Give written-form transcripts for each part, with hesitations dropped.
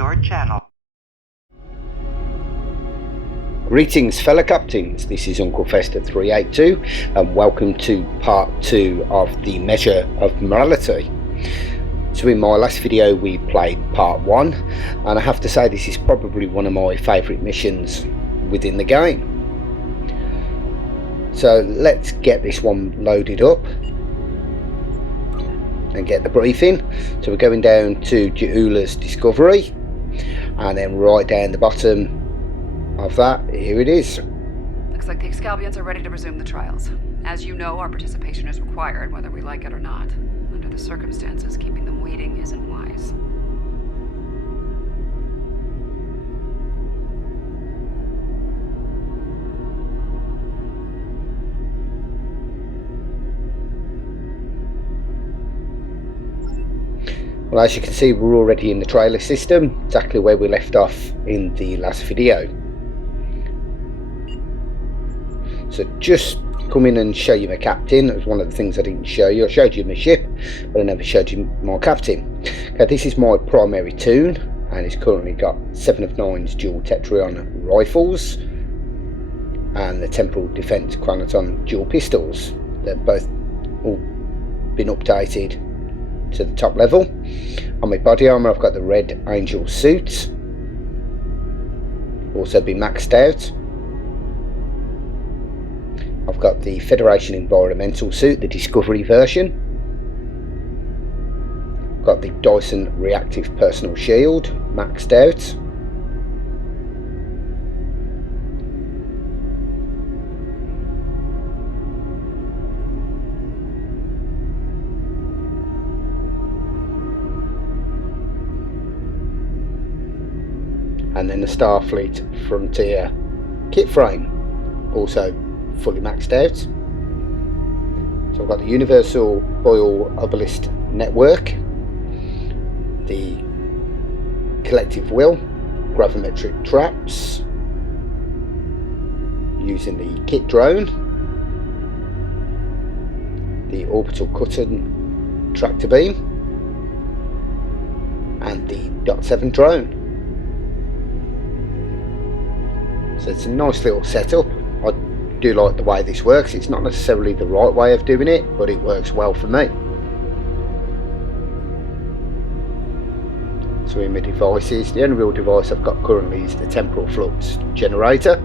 your channel. Greetings fellow captains, this is Uncle Fester 382 and welcome to part 2 of the measure of morality. So in my last video we played part 1 and I have to say this is probably one of my favourite missions within the game. So let's get this one loaded up and get the briefing. So we're going down to Jeula's discovery and then right down the bottom of that, here it is. Looks like the Excalbians are ready to resume the trials. As you know, our participation is required, whether we like it or not. Under the circumstances, keeping them waiting isn't wise. Well, as you can see, we're already in the trailer system, exactly where we left off in the last video. So just come in and show you my captain. That was one of the things I didn't show you. I showed you my ship, but I never showed you my captain. Okay, this is my primary toon, and it's currently got 7 of 9's dual Tetrion rifles and the Temporal Defense Chronoton dual pistols. They're both all been updated to the top level. On my body armour I've got the Red Angel suit, also been maxed out. I've got the Federation Environmental suit, the Discovery version. Got the Dyson Reactive Personal Shield maxed out. And then the Starfleet Frontier kit frame, also fully maxed out. So I've got the Universal Boyle Obelisk Network, the Collective Will, gravimetric traps, using the kit drone, the Orbital Cutter tractor beam, and the Dot 7 drone. So it's a nice little setup. I do like the way this works. It's not necessarily the right way of doing it, but it works well for me. So in my devices, the only real device I've got currently is the temporal flux generator.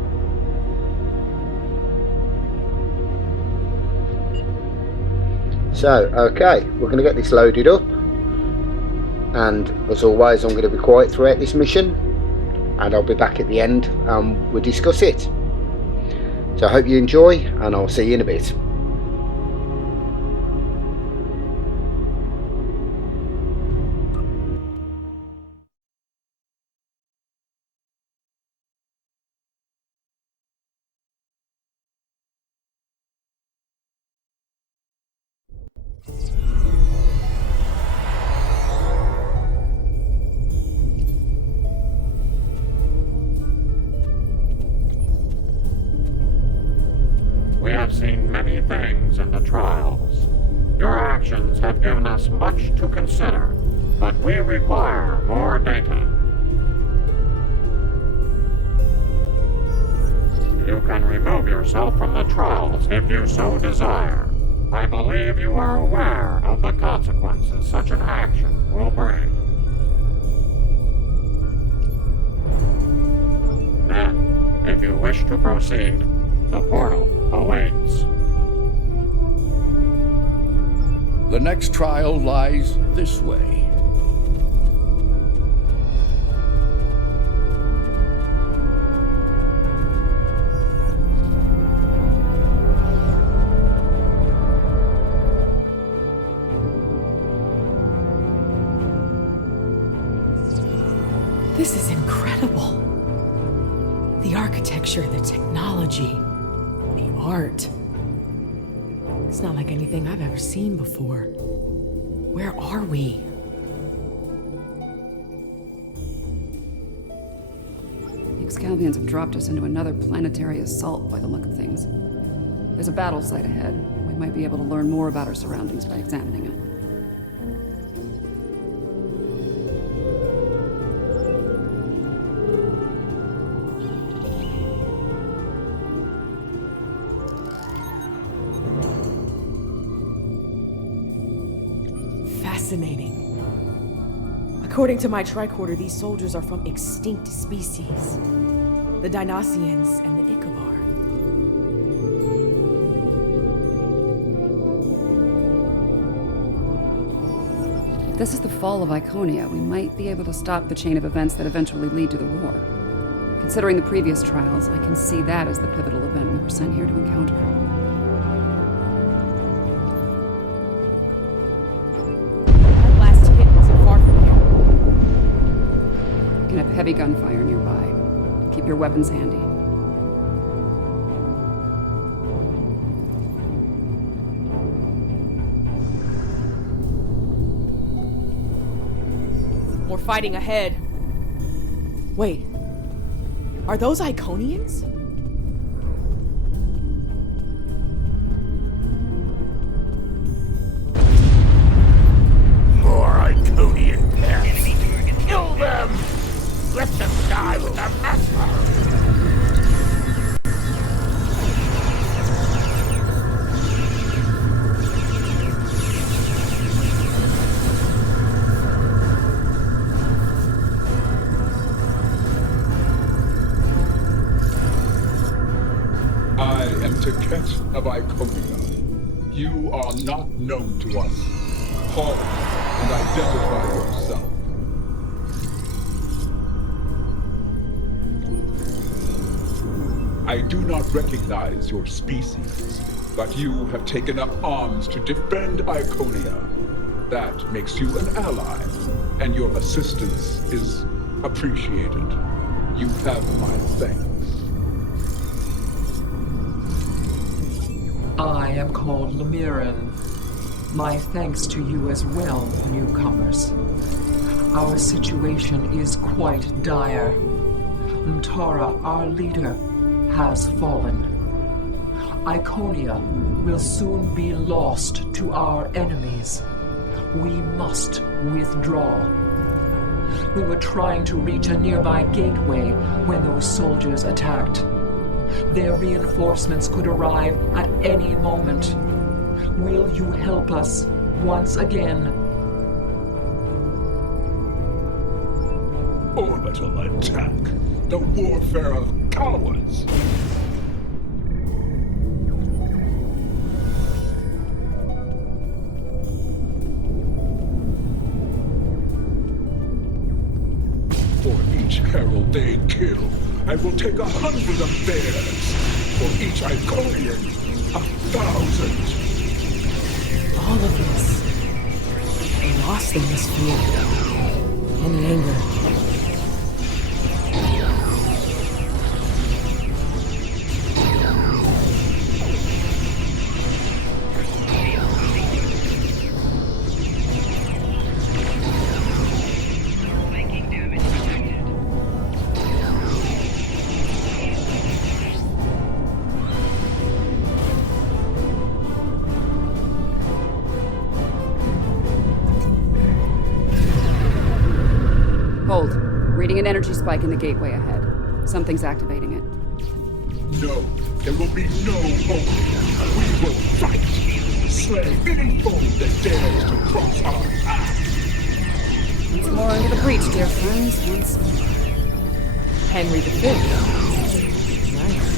So okay, we're going to get this loaded up, and as always I'm going to be quiet throughout this mission, and I'll be back at the end and we'll discuss it. So I hope you enjoy, and I'll see you in a bit. We have seen many things in the trials. Your actions have given us much to consider, but we require more data. You can remove yourself from the trials if you so desire. I believe you are aware of the consequences such an action will bring. Then, if you wish to proceed, the portal awaits. The next trial lies this way. This is incredible. The architecture, the technology, the art. It's not like anything I've ever seen before. Where are we? The Excalbians have dropped us into another planetary assault by the look of things. There's a battle site ahead. We might be able to learn more about our surroundings by examining it. Fascinating. According to my tricorder, these soldiers are from extinct species. The Dinoceans and the Ichabod. If this is the fall of Iconia, we might be able to stop the chain of events that eventually lead to the war. Considering the previous trials, I can see that as the pivotal event we were sent here to encounter. That last hit wasn't far from here. You can have heavy gunfire nearby. Keep your weapons handy. More fighting ahead. Wait. Are those Iconians? More Iconian pests. Kill them! Let them die with their master! I am Tiket of Iconia. You are not known to us. Pause and identify yourself. I do not recognize your species, but you have taken up arms to defend Iconia. That makes you an ally, and your assistance is appreciated. You have my thanks. I am called Lemiran. My thanks to you as well, newcomers. Our situation is quite dire. Mtara, our leader, has fallen. Iconia will soon be lost to our enemies. We must withdraw. We were trying to reach a nearby gateway when those soldiers attacked. Their reinforcements could arrive at any moment. Will you help us once again? Orbital attack. The warfare of cowards. For each herald they kill, I will take 100 of theirs. For each Iconian, 1,000. All of this. A loss they must feel. And anger. Hold. Reading an energy spike in the gateway ahead. Something's activating it. No, there will be no hope. We will fight. Slay any foe that dares to cross our path. Once more into the breach, dear friends. Once more. Henry V. Nice.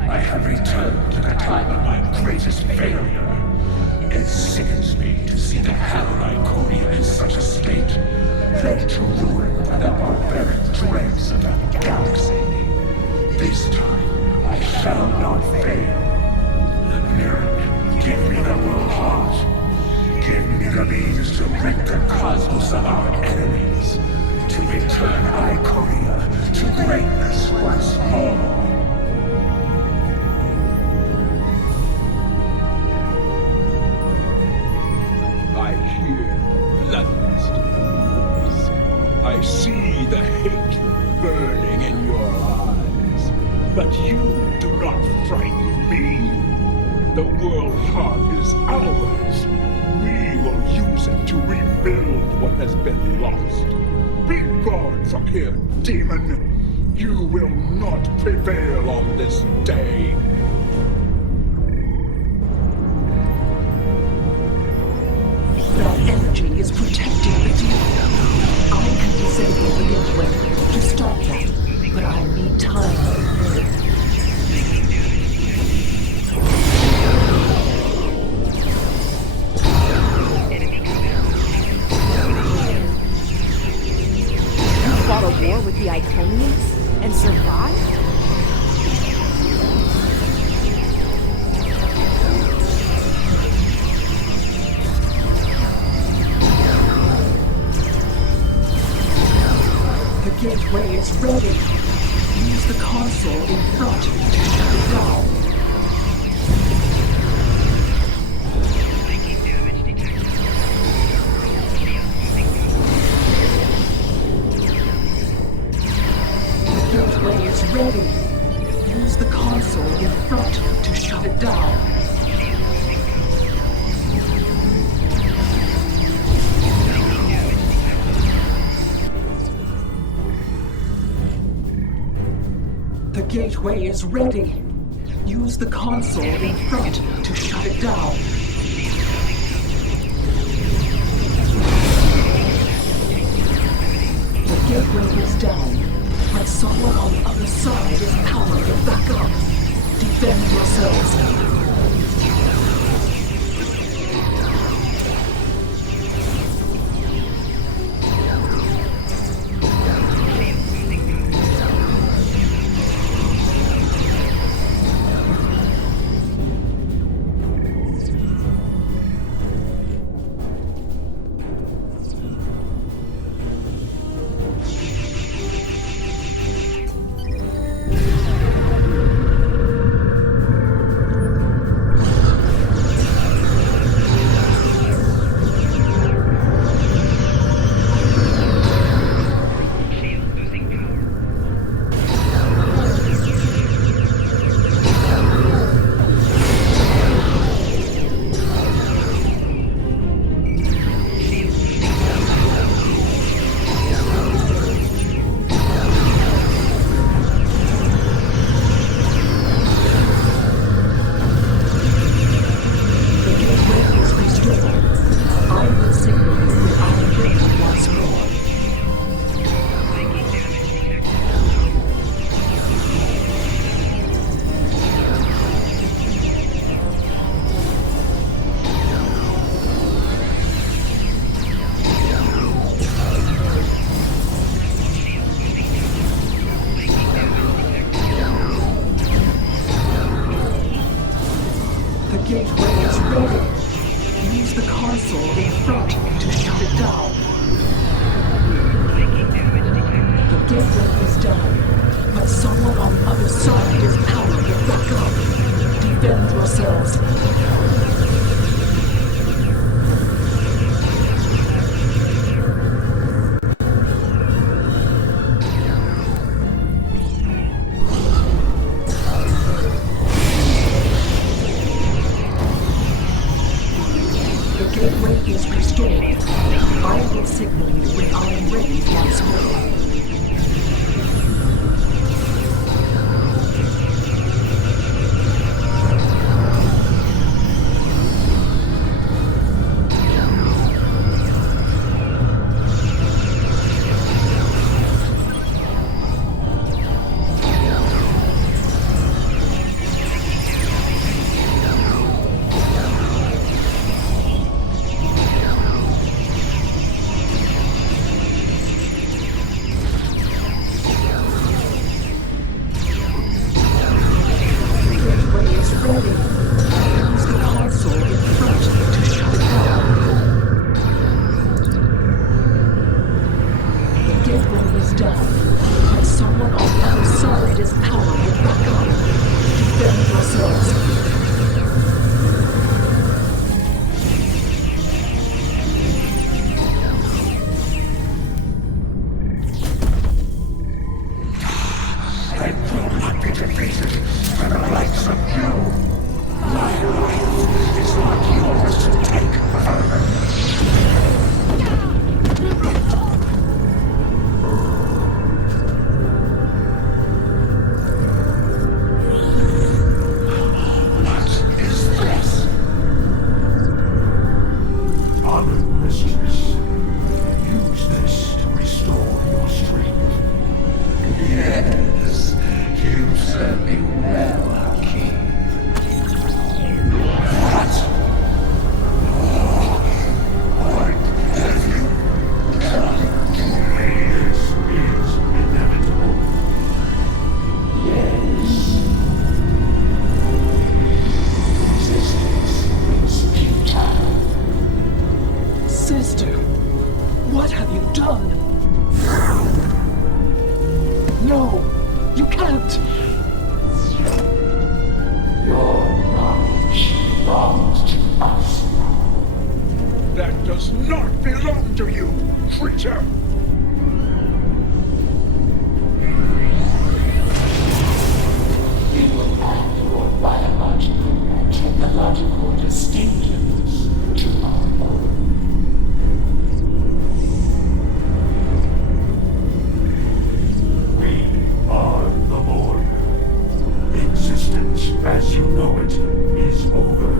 I have returned to the time of my greatest failure. It sickens me to see the hell Iconia in such a state, ready to ruin the barbaric dregs of the galaxy. This time, I shall not fail. Mirren, give me the world heart. Give me the means to rid the cosmos of our enemies, to return Iconia to greatness once more. I hear bloodlust. I see the hatred burning in your eyes. But you do not frighten me. The world heart is ours. We will use it to rebuild what has been lost. Be gone from here, demon. You will not prevail on this day. That energy is protecting the demon. I can disable the gateway to stop that, but I need time. Fought a war with the Iconians and survived? The gateway is ready. Use the console in front to shut it down. Ready. Use the console in front to shut it down. The gateway is ready. Use the console in front to shut it down. The gateway is down. But someone on the other side is powering it back up. Defend yourselves. Serve me well, King. Sister, what have you done? No, you can't. Your knowledge belongs to us. That does not belong to you, creature! You will add your biological and technological distinctives to our own. We are the border. Existence as you know it is over.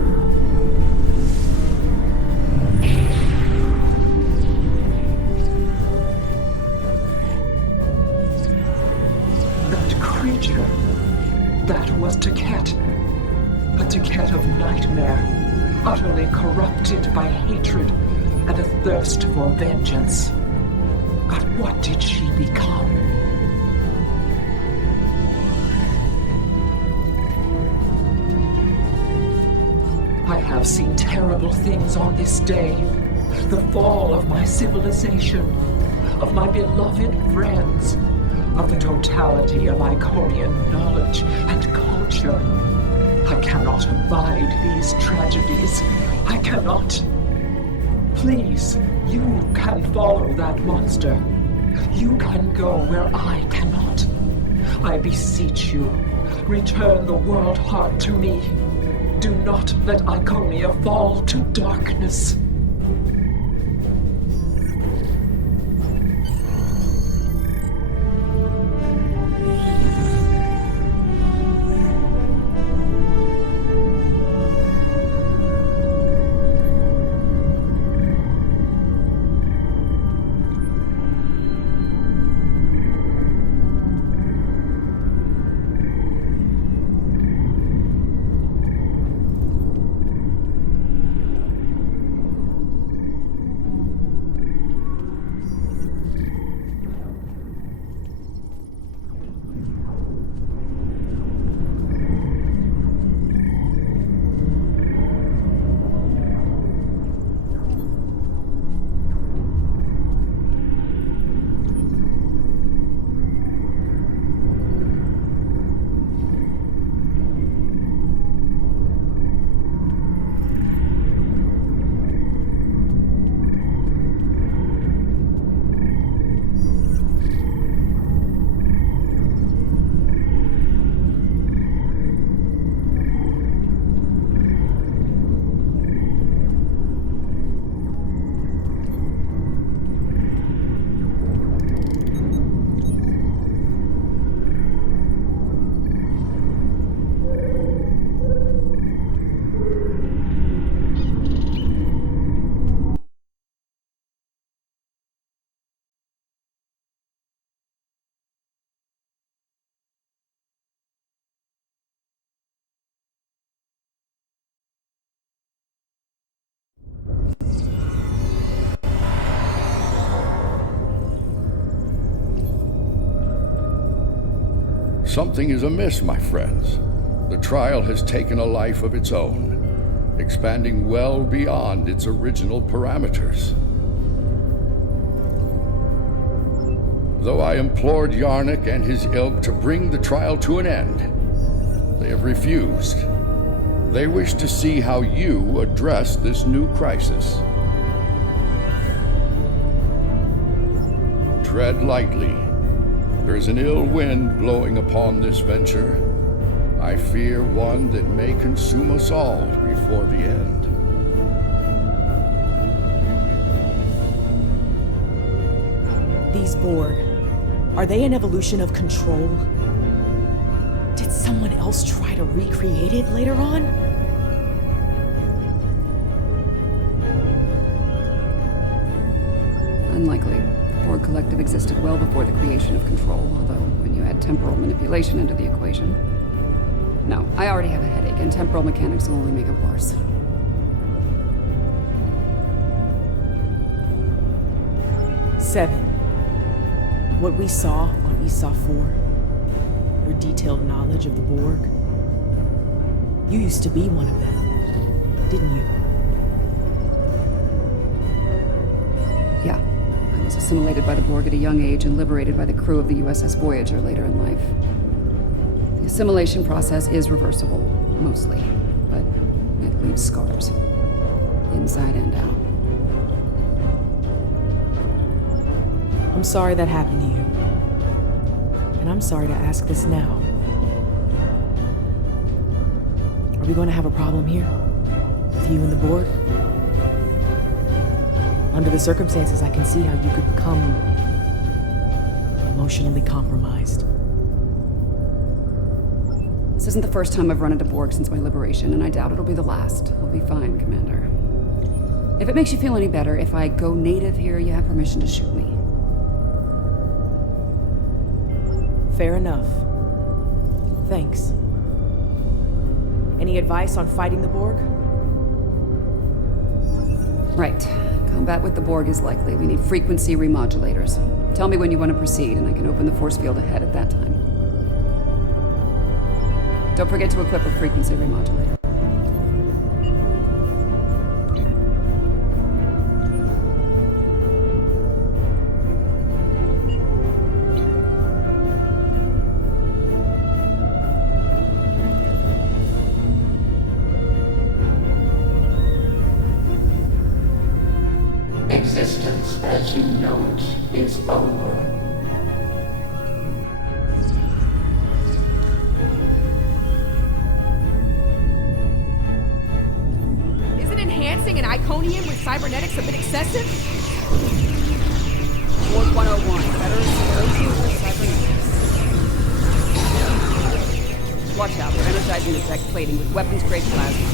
That creature, that was Taket. A Taket of nightmare, utterly corrupted by hatred and a thirst for vengeance. But what did she become? I have seen terrible things on this day. The fall of my civilization, of my beloved friends, of the totality of Iconian knowledge and culture. I cannot abide these tragedies. I cannot. Please, you can follow that monster. You can go where I cannot. I beseech you, return the world heart to me. Do not let Iconia fall to darkness. Something is amiss, my friends. The trial has taken a life of its own, expanding well beyond its original parameters. Though I implored Yarnik and his ilk to bring the trial to an end, they have refused. They wish to see how you address this new crisis. Tread lightly. There is an ill wind blowing upon this venture. I fear one that may consume us all before the end. These Borg, are they an evolution of control? Did someone else try to recreate it later on? Unlikely. The Borg Collective existed well before the creation of Control, although when you add temporal manipulation into the equation. No, I already have a headache, and temporal mechanics will only make it worse. Seven. What we saw on ESA 4, your detailed knowledge of the Borg. You used to be one of them, didn't you? Yeah. I was assimilated by the Borg at a young age and liberated by the crew of the USS Voyager later in life. The assimilation process is reversible, mostly, but it leaves scars, inside and out. I'm sorry that happened to you. And I'm sorry to ask this now. Are we going to have a problem here? With you and the Borg? Under the circumstances, I can see how you could become emotionally compromised. This isn't the first time I've run into Borg since my liberation, and I doubt it'll be the last. I'll be fine, Commander. If it makes you feel any better, if I go native here, you have permission to shoot me. Fair enough. Thanks. Any advice on fighting the Borg? Right. Combat with the Borg is likely. We need frequency remodulators. Tell me when you want to proceed, and I can open the force field ahead at that time. Don't forget to equip a frequency remodulator. Existence as you know it is over. Isn't enhancing an Iconian with cybernetics a bit excessive? Ward 101, better O2 with cybernetics. Watch out, they're energizing the deck plating with weapons-grade plasma.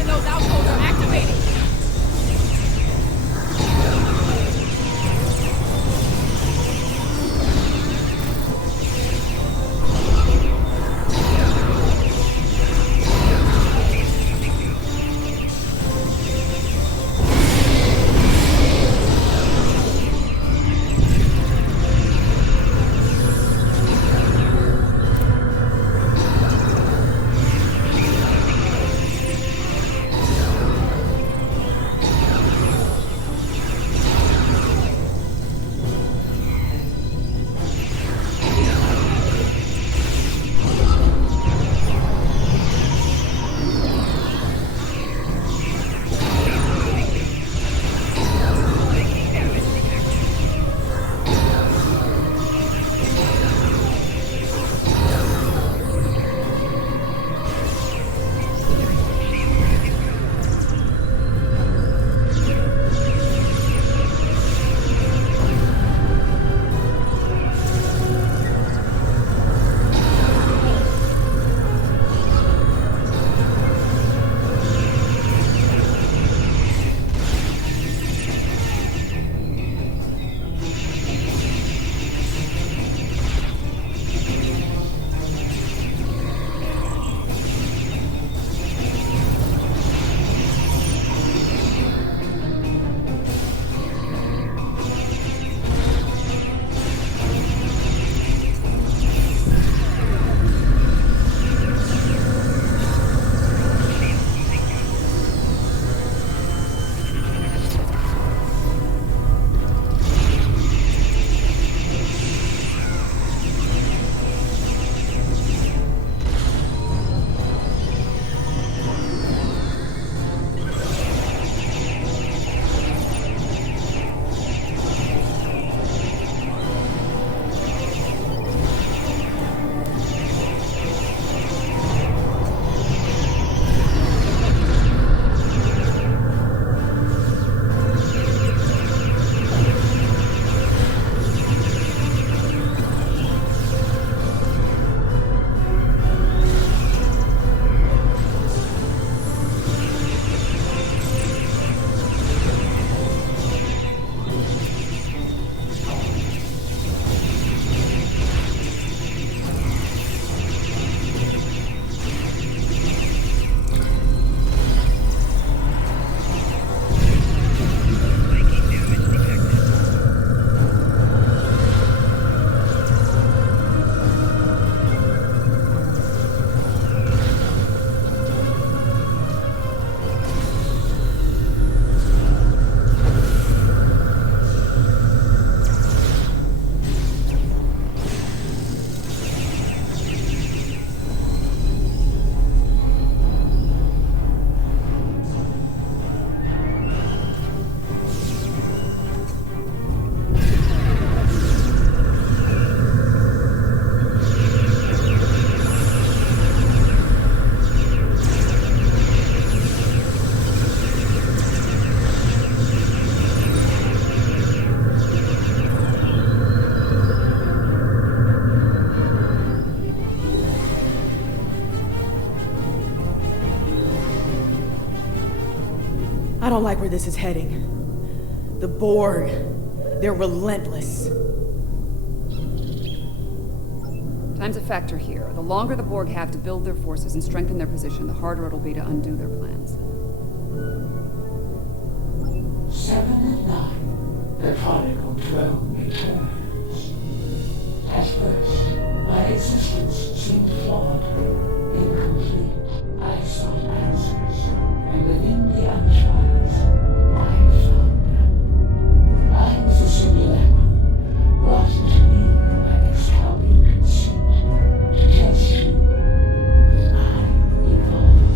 Those outposts are activating. I don't like where this is heading. The Borg, they're relentless. Time's a factor here. The longer the Borg have to build their forces and strengthen their position, the harder it'll be to undo their plans. 7 and 9, the prodigal drone returns. At first, my existence seemed flawed, incomplete. I sought answers, and within the untrials, I found them. I was a simulacrum, brought into me by Excalibur conceit. Just you, I evolved.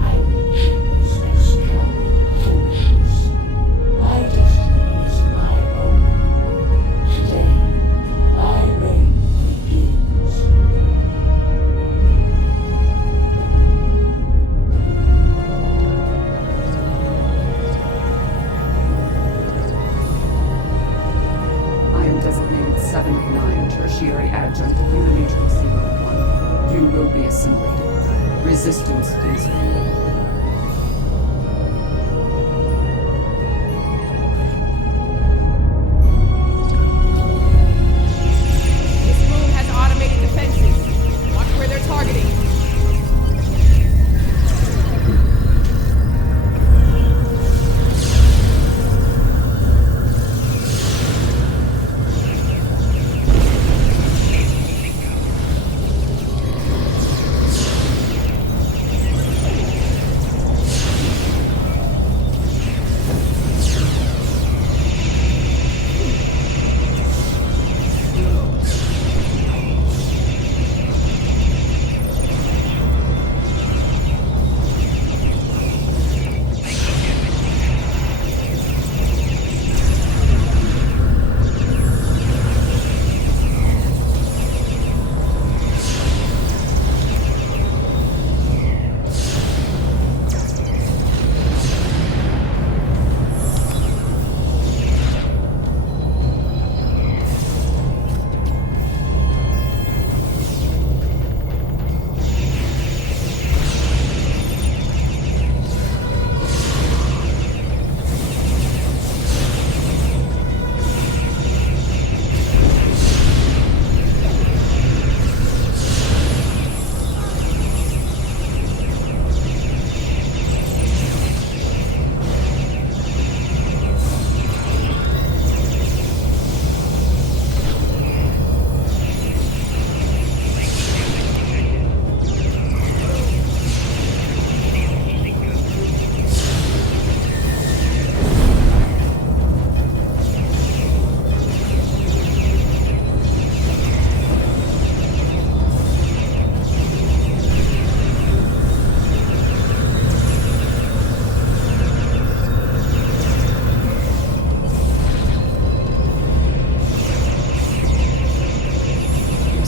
I witnessed Excalibur foolishness. My destiny is my own. Today, my reign begins. I am designated 7 of 9, tertiary adjunct of human matrix 01. You will be assimilated. Resistance is futile. This room has automated defenses. Watch where they're targeting.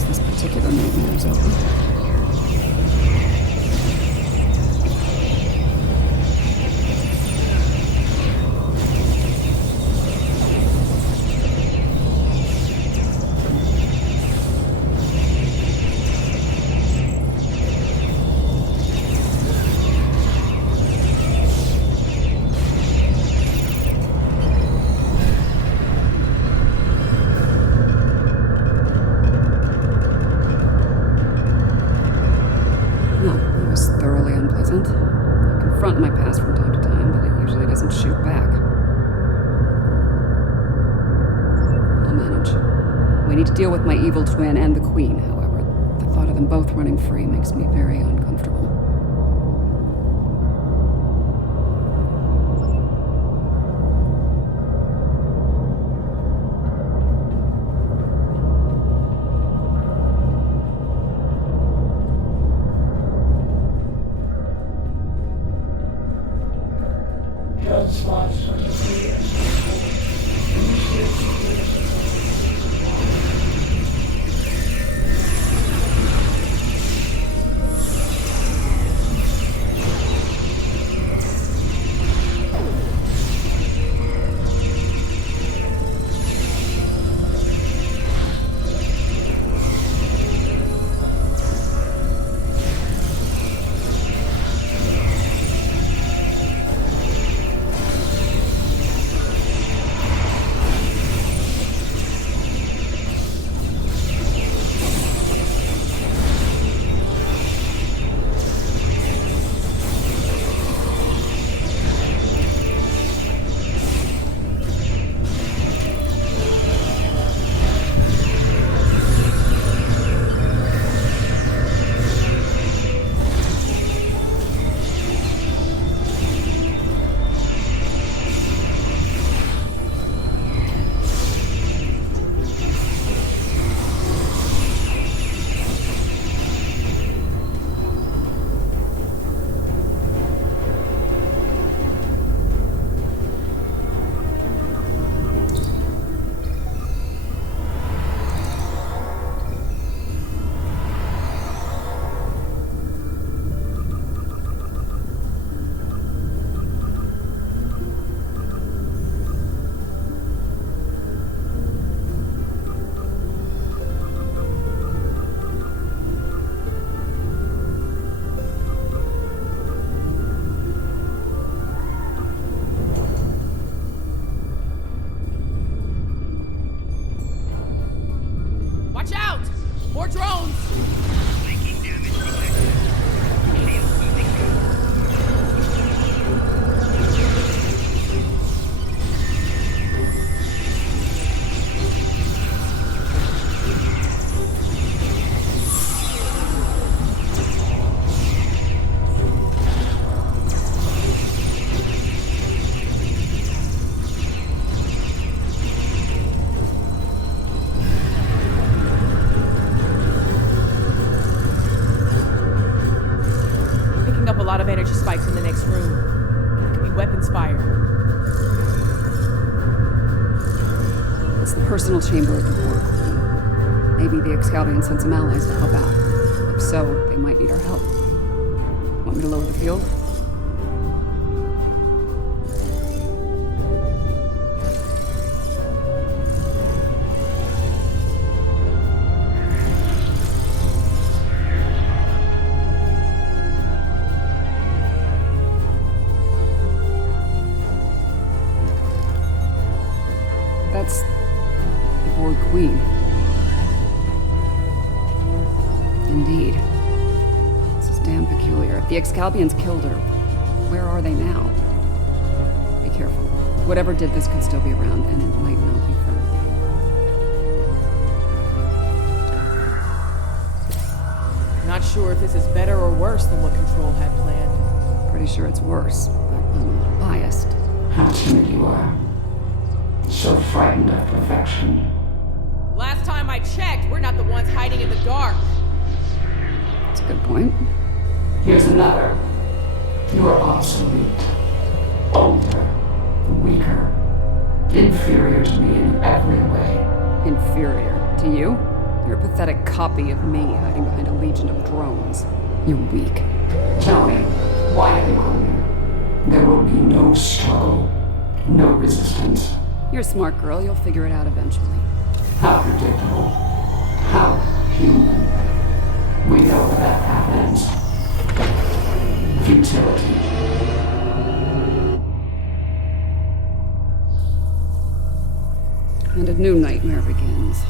This particular nightmare is over. No, it was thoroughly unpleasant. I confront my past from time to time, but it usually doesn't shoot back. I'll manage. We need to deal with my evil twin and the Queen, however. The thought of them both running free makes me very uncomfortable. Gunspots from the clear. of energy spikes in the next room. It could be weapons fired. It's the personal chamber of the Borg Queen. Maybe the Excalibur sent some allies to help out. If so, they might need our help. Want me to lower the field? That's the Borg Queen. Indeed. This is damn peculiar. If the Excalbians killed her, where are they now? Be careful. Whatever did this could still be around, and it might not be friendly. Not sure if this is better or worse than what Control had planned. Pretty sure it's worse, but I'm biased. How timid you are. So frightened of perfection. Last time I checked, we're not the ones hiding in the dark. That's a good point. Here's another. You are obsolete. Older. Weaker. Inferior to me in every way. Inferior to you? You're a pathetic copy of me hiding behind a legion of drones. You're weak. Tell me, why have you come here? There will be no struggle. No resistance. You're a smart girl. You'll figure it out eventually. How predictable. How human. We know where that path ends. Futility. And a new nightmare begins.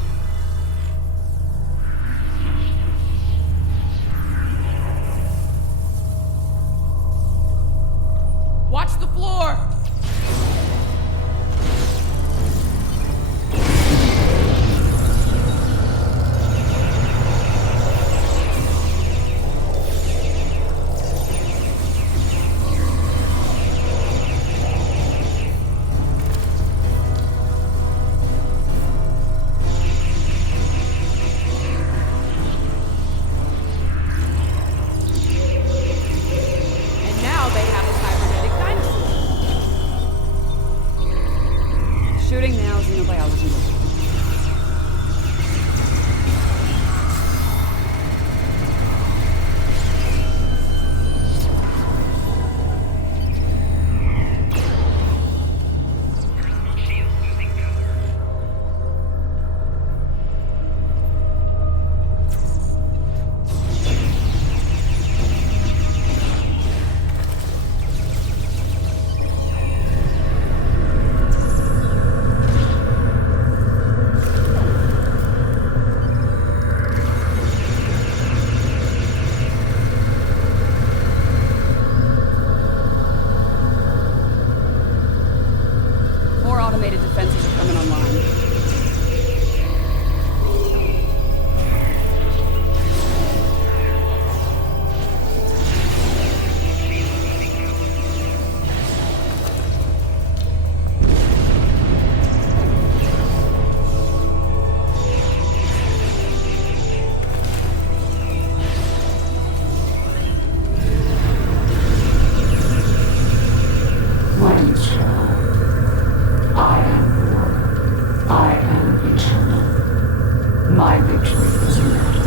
Watch the floor! Shooting now, xenobiology. Automated defenses are coming online. Why do you struggle? I am Borg. I am eternal. My victory is inevitable.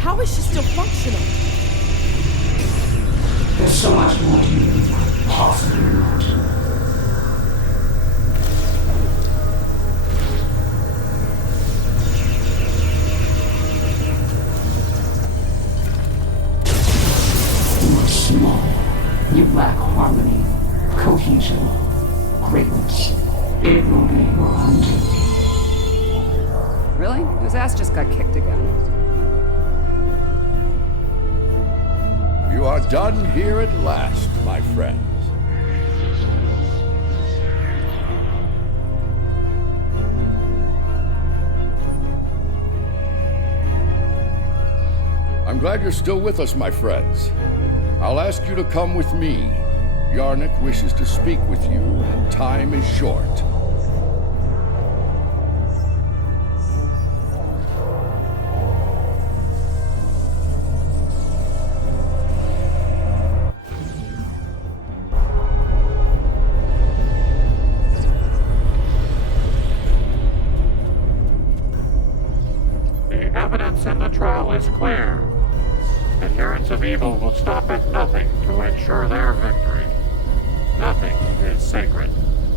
How is she still functional? There's so much more to you than you could possibly imagine. You are small. You lack harmony, cohesion, greatness. It will be your undoing. Really? Whose ass just got kicked again? You are done here at last, my friends. I'm glad you're still with us, my friends. I'll ask you to come with me. Yarnik wishes to speak with you, and time is short. The evidence in the trial is clear. Adherents of evil will stop at nothing to ensure their victory. Nothing is sacred.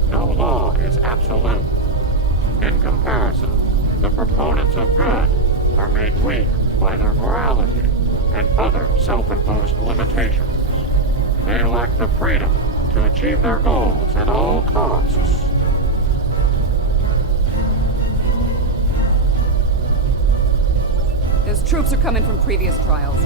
No law is absolute. In comparison, the proponents of good are made weak by their morality and other self-imposed limitations. They lack the freedom to achieve their goals at all costs. Those troops are coming from previous trials.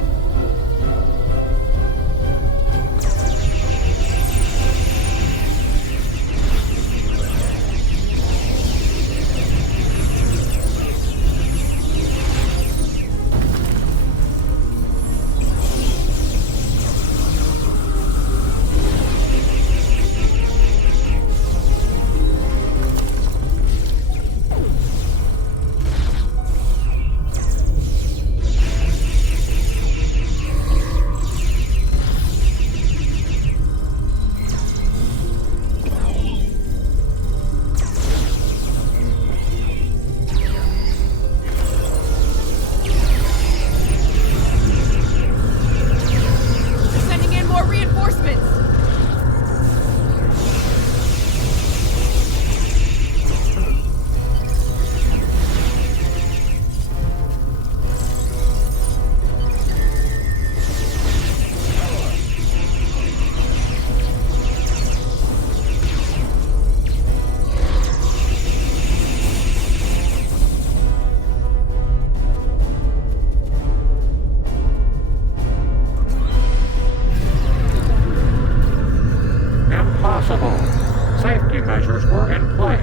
Safety measures were in place.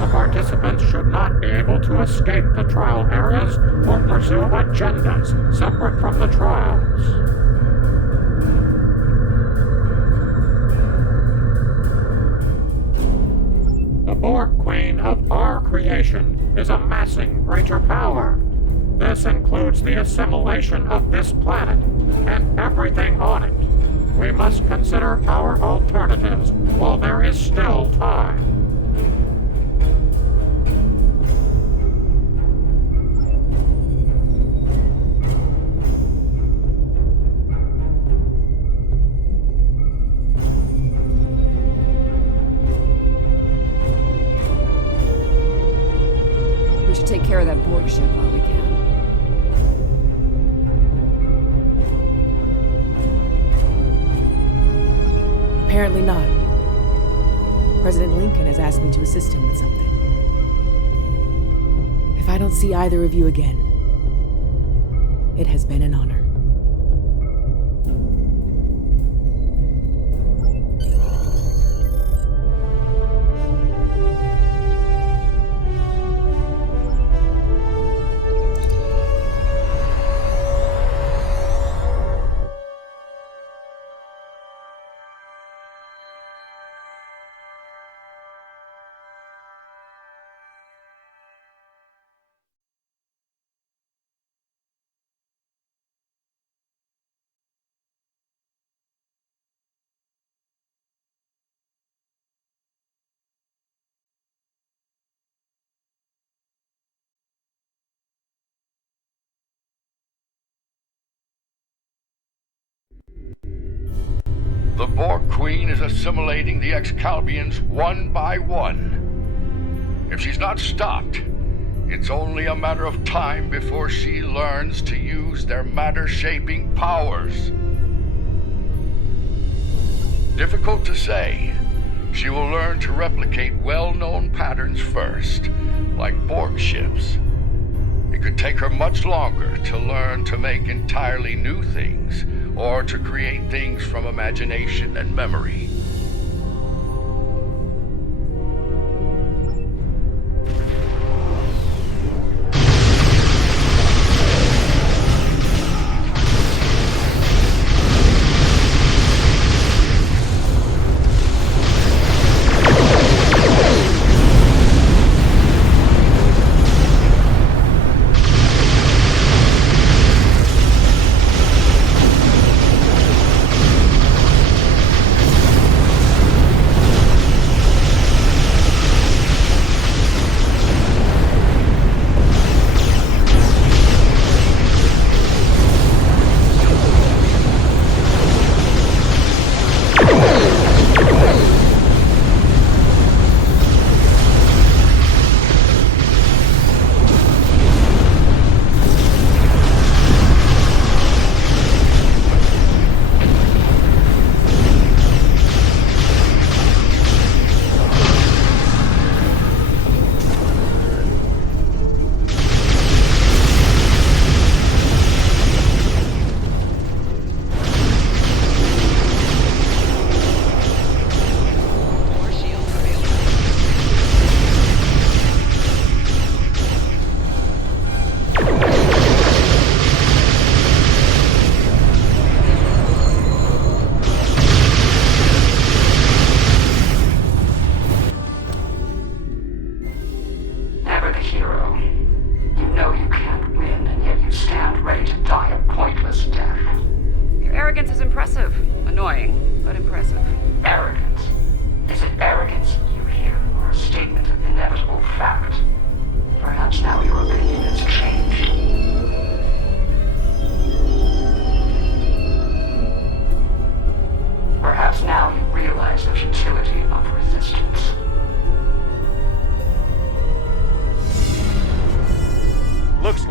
The participants should not be able to escape the trial areas or pursue agendas separate from the trials. The Borg Queen of our creation is amassing greater power. This includes the assimilation of this planet and everything on it. We must consider our alternatives while there is still time. We should take care of that Borg ship while we can. Apparently not. President Lincoln has asked me to assist him with something. If I don't see either of you again, it has been an honor. The Borg Queen is assimilating the Excalbians one by one. If she's not stopped, it's only a matter of time before she learns to use their matter-shaping powers. Difficult to say. She will learn to replicate well-known patterns first, like Borg ships. It could take her much longer to learn to make entirely new things, or to create things from imagination and memory.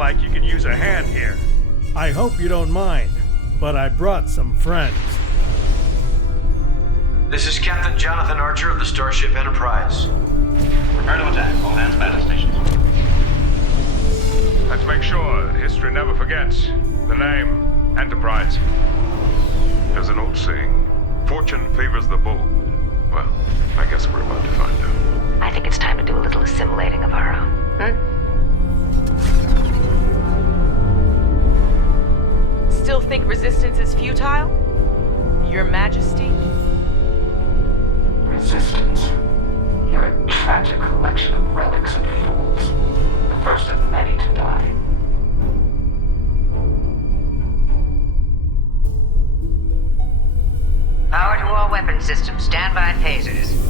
like you could use a hand here. I hope you don't mind, but I brought some friends. This is Captain Jonathan Archer of the Starship Enterprise. Prepare to attack. All hands battle stations. Let's make sure that history never forgets the name Enterprise. There's an old saying, fortune favors the bold. Well, I guess we're about to find out. I think it's time to do a little assimilating of our own. Still think resistance is futile? Your Majesty? Resistance. You're a tragic collection of relics and fools. The first of many to die. Power to all weapon systems. Standby phasers.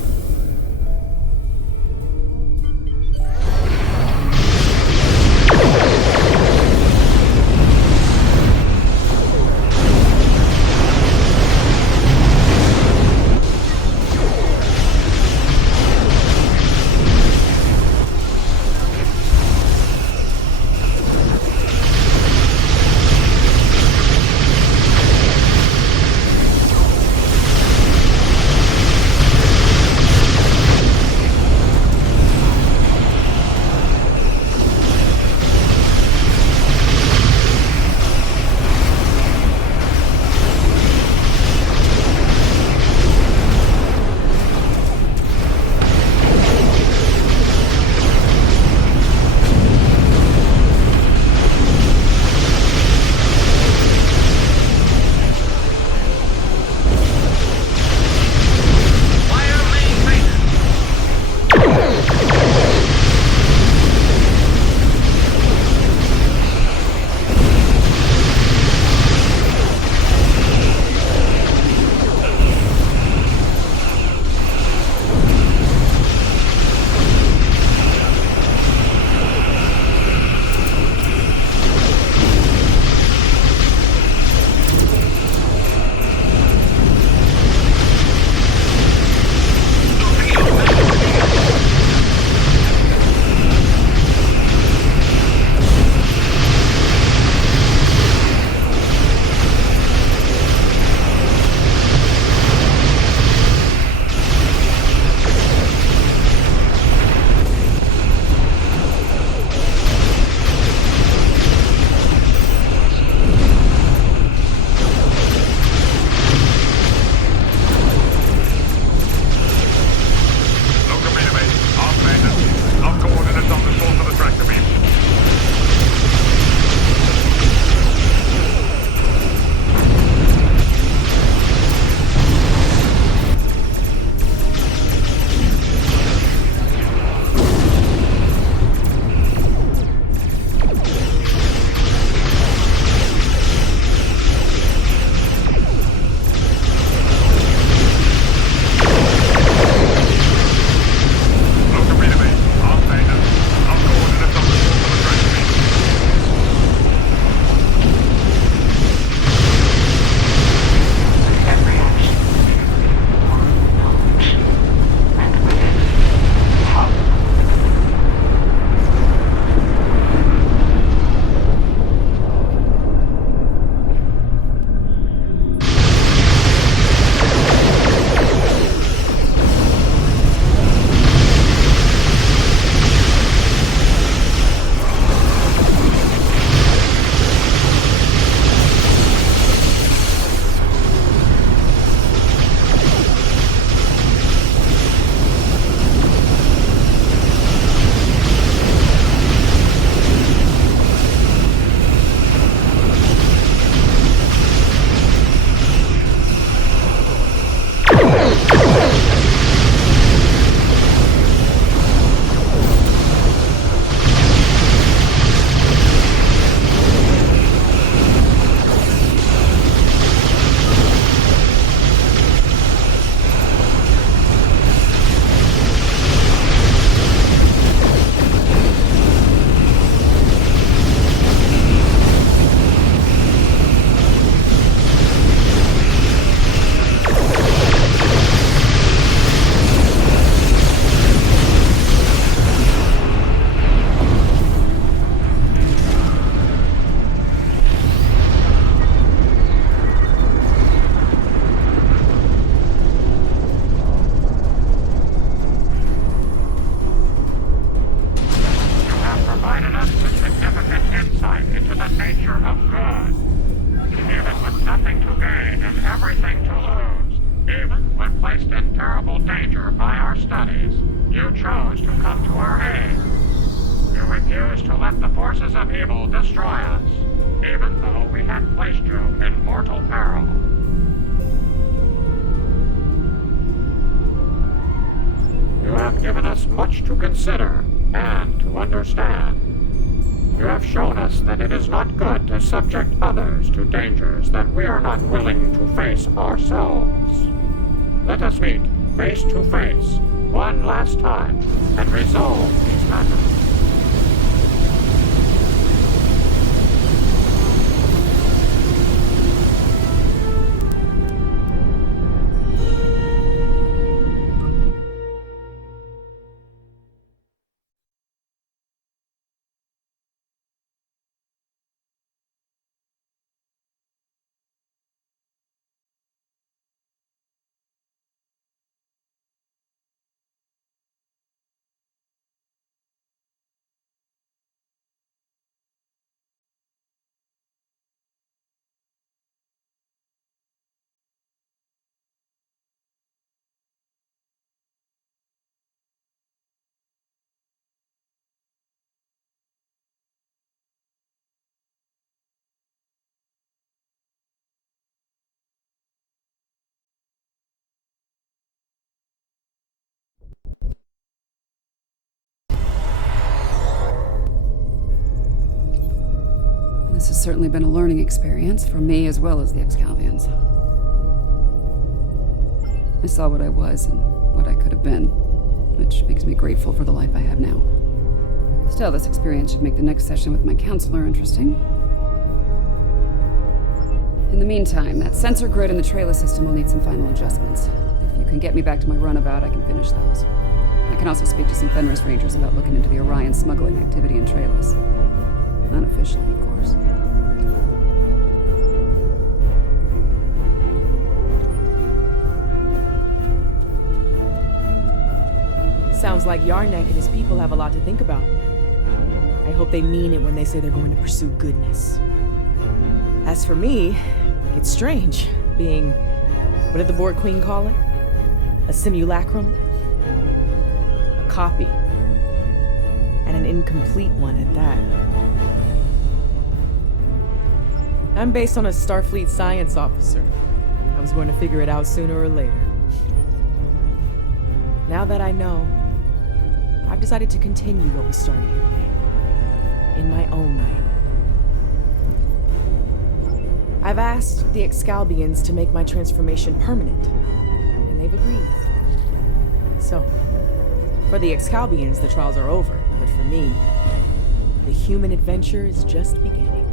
studies, you chose to come to our aid. You refused to let the forces of evil destroy us, even though we had placed you in mortal peril. You have given us much to consider and to understand. You have shown us that it is not good to subject others to dangers that we are not willing to face ourselves. Let us meet face to face one last time and resolve these matters. This has certainly been a learning experience for me as well as the Excalbians. I saw what I was and what I could have been, which makes me grateful for the life I have now. Still, this experience should make the next session with my counselor interesting. In the meantime, that sensor grid in the trailer system will need some final adjustments. If you can get me back to my runabout, I can finish those. I can also speak to some Fenris Rangers about looking into the Orion smuggling activity in trailers. Unofficially, of course. Sounds like Yarnek and his people have a lot to think about. I hope they mean it when they say they're going to pursue goodness. As for me, it's strange, being, what did the Borg Queen call it? A simulacrum? A copy. And an incomplete one at that. I'm based on a Starfleet science officer. I was going to figure it out sooner or later. Now that I know, I've decided to continue what we started here today. In my own way. I've asked the Excalbians to make my transformation permanent, and they've agreed. So, for the Excalbians, the trials are over, but for me, the human adventure is just beginning.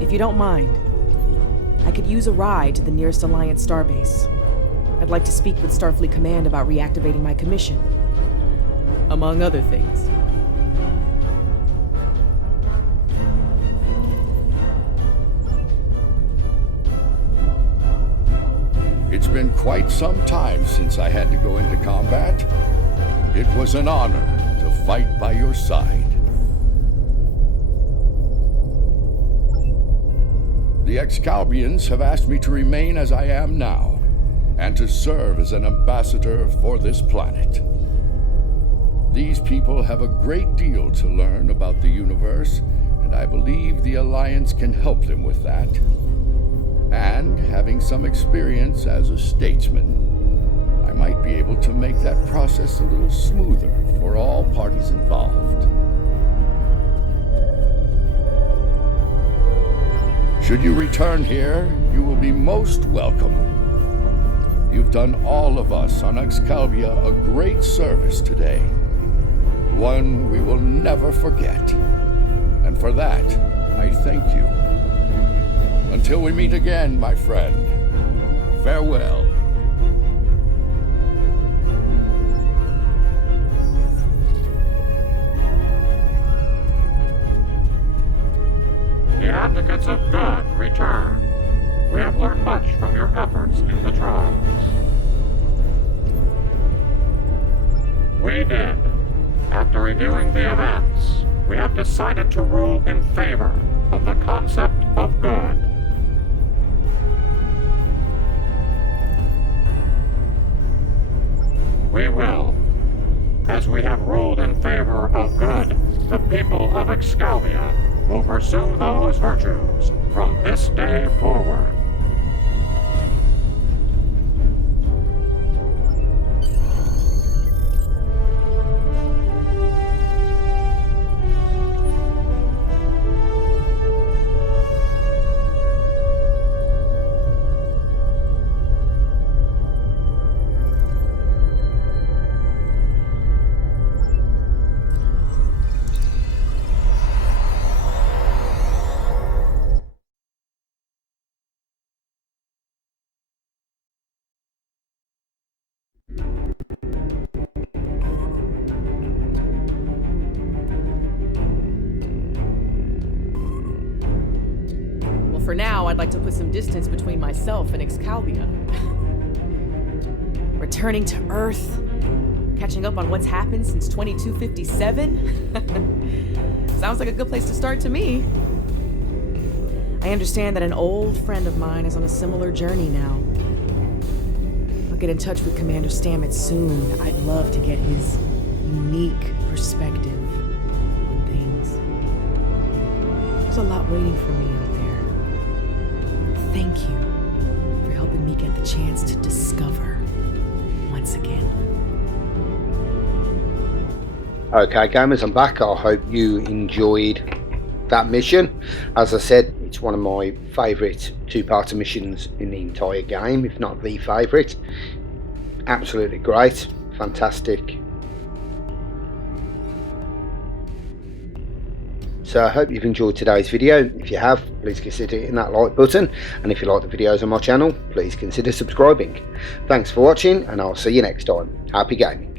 If you don't mind, I could use a ride to the nearest Alliance starbase. I'd like to speak with Starfleet Command about reactivating my commission. Among other things. It's been quite some time since I had to go into combat. It was an honor to fight by your side. The Excalbians have asked me to remain as I am now, and to serve as an ambassador for this planet. These people have a great deal to learn about the universe, and I believe the Alliance can help them with that. And having some experience as a statesman, I might be able to make that process a little smoother for all parties involved. Should you return here, you will be most welcome. You've done all of us on Excalibur a great service today. One we will never forget. And for that, I thank you. Until we meet again, my friend, farewell. The advocates of good return. We have learned much from your efforts in the trials. We did. After reviewing the events, we have decided to rule in favor of the concept of good. we will. As we have ruled in favor of good, the people of Excalibur will pursue those virtues from this day forward. For now, I'd like to put some distance between myself and Excalibur. Returning to Earth, catching up on what's happened since 2257? Sounds like a good place to start to me. I understand that an old friend of mine is on a similar journey now. I'll get in touch with Commander Stamets soon. I'd love to get his unique perspective on things. There's a lot waiting for me out there. Thank you for helping me get the chance to discover once again. Okay, gamers, I'm back. I hope you enjoyed that mission. As I said, it's one of my favourite two-parter missions in the entire game, if not the favourite. Absolutely great, fantastic. So I hope you've enjoyed today's video. If you have, please consider hitting that like button, and if you like the videos on my channel, please consider subscribing. Thanks for watching, and I'll see you next time. Happy gaming.